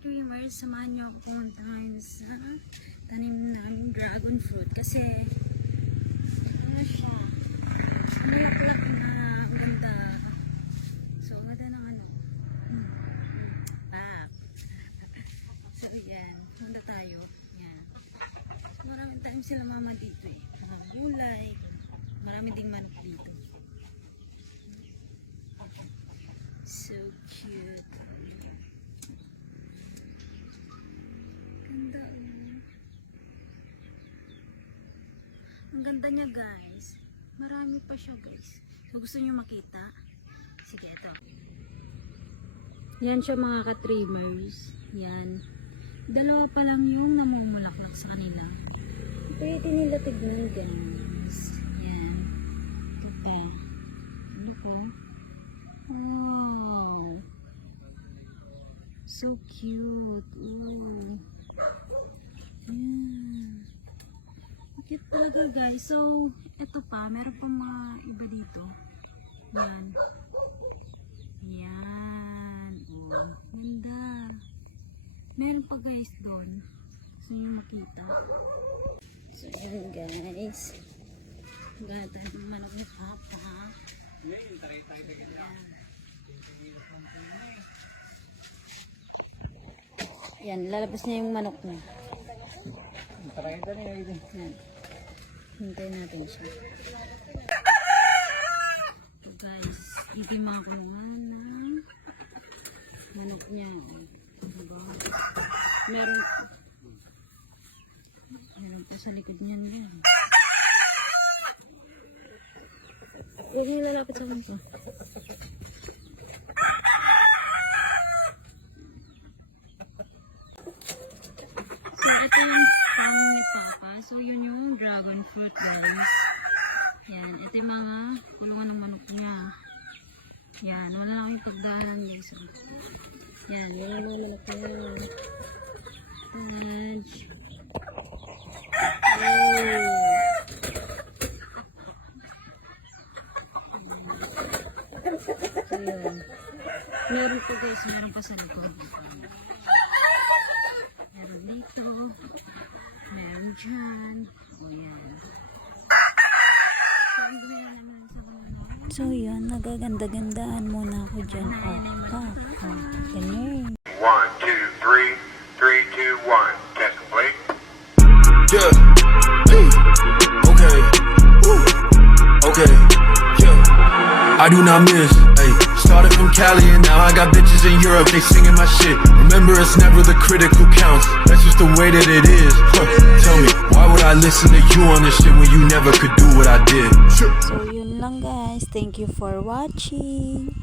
ka-dreamers, samahan nyo ako pumunta ngayon sa tanim ng dragon fruit kasi ano siya, bulaklak na ganda. So, ganda ng ano. So, yan. Punta tayo. Yan. So, maraming time sila mama dito eh. Mga gulay. Marami ding man dito. So cute. Ganda. Ang ganda niya guys. Marami pa siya guys. So gusto niyo makita? Sige, ito. Yan siya mga ka-trimmers. Yan. Dalawa pa lang yung namumulaklak sa kanila. Pwede nila tignan guys. Yan. Ito pa. Ano pa? Oh. So cute. Ooh. Yan. Cute talaga guys. So, ito pa. Meron pang mga iba dito. Yan. Yan. Oh. Ganda. Meron pa guys doon. So, yung makita. So, yun guys. Gata ng manok ni Papa. Yan, lalabas niya yung manok niya. Yan. Hintayin natin siya. So guys, ito yung mga kumuha ng manok niya. Meron po sa likod niya na. Huwag niyo lalapit sa kanto. Ito yung farm ni Papa. So, yun yung dragon fruit guys. Yan. Ito yung mga kulungan ng manok niya. Yan. Wala na kayong pagdahan guys. Yan. Wala na manok niya. Yan. Ayan. Meron po guys. Meron pa sa likod. Meron dito. Meron dyan. O yan. So yun, nagaganda-gandaan muna ako dyan. Ganun. 1, 2, 3, 3, 2, 1. Test complete. Yeah. Okay. Woo. Okay. Yeah. I do not miss. Hey. Started from Cali and now I got bitches in Europe. They singing my shit. Remember, it's never the critic who counts. That's just the way that it is. Tell me, why would I listen to you on this shit when you never could do what I did? So yun lang guys. Thank you for watching.